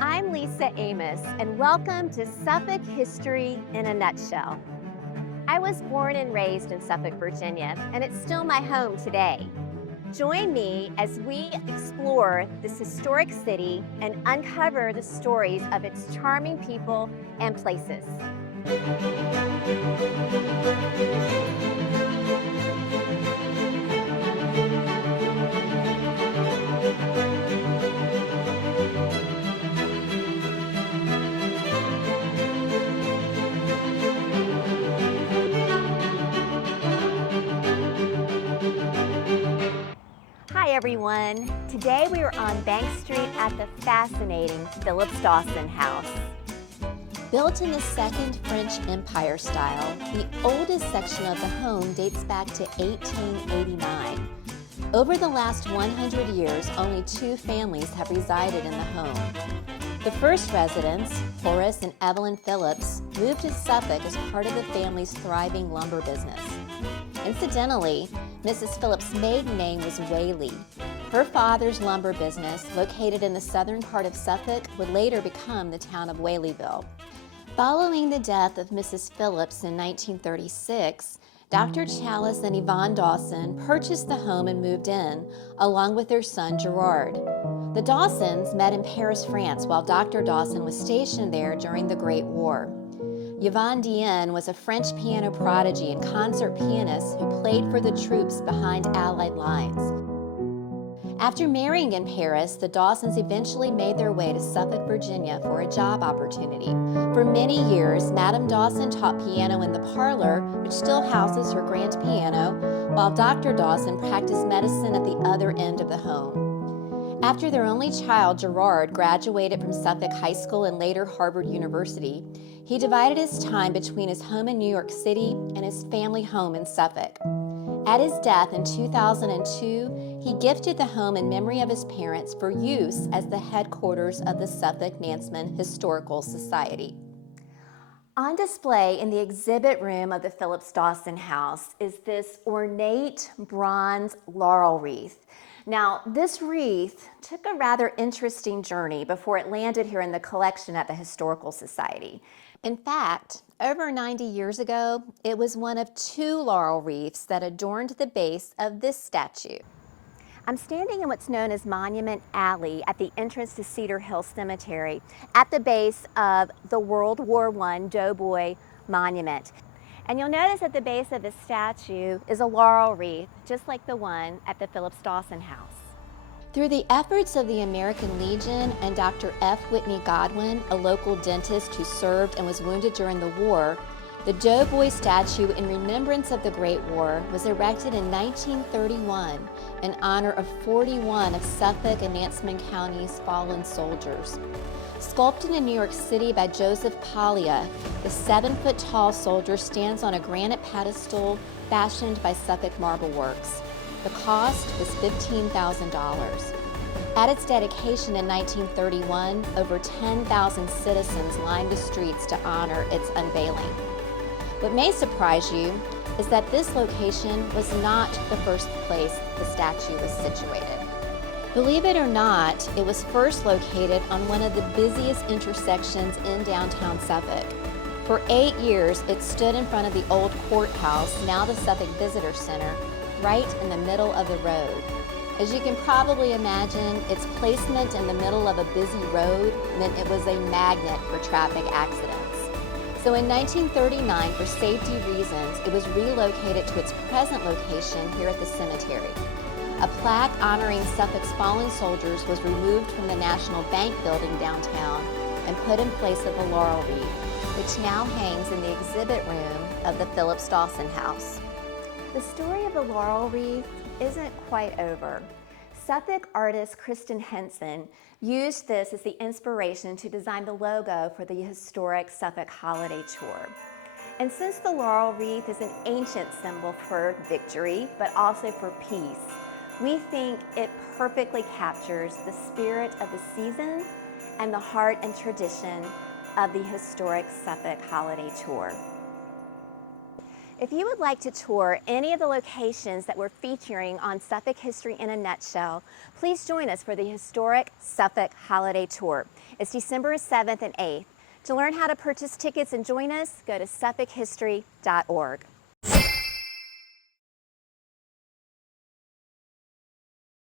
I'm Lisa Amos, and welcome to Suffolk History in a Nutshell. I was born and raised in Suffolk, Virginia, and it's still my home today. Join me as we explore this historic city and uncover the stories of its charming people and places. Hi everyone. Today we are on Bank Street at the fascinating Phillips-Dawson House. Built in the Second French Empire style, the oldest section of the home dates back to 1889. Over the last 100 years, only two families have resided in the home. The first residents, Horace and Evelyn Phillips, moved to Suffolk as part of the family's thriving lumber business. Incidentally, Mrs. Phillips' maiden name was Whaley. Her father's lumber business, located in the southern part of Suffolk, would later become the town of Whaleyville. Following the death of Mrs. Phillips in 1936, Dr. Challis and Yvonne Dawson purchased the home and moved in, along with their son Gerard. The Dawsons met in Paris, France, while Dr. Dawson was stationed there during the Great War. Yvonne Dienne was a French piano prodigy and concert pianist who played for the troops behind Allied lines. After marrying in Paris, the Dawsons eventually made their way to Suffolk, Virginia for a job opportunity. For many years, Madame Dawson taught piano in the parlor, which still houses her grand piano, while Dr. Dawson practiced medicine at the other end of the home. After their only child, Gerard, graduated from Suffolk High School and later Harvard University, he divided his time between his home in New York City and his family home in Suffolk. At his death in 2002, he gifted the home in memory of his parents for use as the headquarters of the Suffolk-Nansemond Historical Society. On display in the exhibit room of the Phillips-Dawson House is this ornate bronze laurel wreath. Now, this wreath took a rather interesting journey before it landed here in the collection at the Historical Society. In fact, over 90 years ago, it was one of two laurel wreaths that adorned the base of this statue. I'm standing in what's known as Monument Alley at the entrance to Cedar Hill Cemetery at the base of the World War I Doughboy Monument. And you'll notice at the base of the statue is a laurel wreath, just like the one at the Phillips-Dawson House. Through the efforts of the American Legion and Dr. F. Whitney Godwin, a local dentist who served and was wounded during the war, the Doughboy statue in remembrance of the Great War was erected in 1931 in honor of 41 of Suffolk and Nansemond County's fallen soldiers. Sculpted in New York City by Joseph Paglia, the 7-foot-tall soldier stands on a granite pedestal fashioned by Suffolk Marble Works. The cost was $15,000. At its dedication in 1931, over 10,000 citizens lined the streets to honor its unveiling. What may surprise you is that this location was not the first place the statue was situated. Believe it or not, it was first located on one of the busiest intersections in downtown Suffolk. For 8 years, it stood in front of the old courthouse, now the Suffolk Visitor Center, right in the middle of the road. As you can probably imagine, its placement in the middle of a busy road meant it was a magnet for traffic accidents. So in 1939, for safety reasons, it was relocated to its present location here at the cemetery. A plaque honoring Suffolk's fallen soldiers was removed from the National Bank building downtown and put in place of the laurel wreath, which now hangs in the exhibit room of the Phillips-Dawson House. The story of the laurel wreath isn't quite over. Suffolk artist Kristen Henson used this as the inspiration to design the logo for the historic Suffolk Holiday Tour. And since the laurel wreath is an ancient symbol for victory, but also for peace, we think it perfectly captures the spirit of the season and the heart and tradition of the historic Suffolk Holiday Tour. If you would like to tour any of the locations that we're featuring on Suffolk History in a Nutshell, please join us for the historic Suffolk Holiday Tour. It's December 7th and 8th. To learn how to purchase tickets and join us, go to suffolkhistory.org.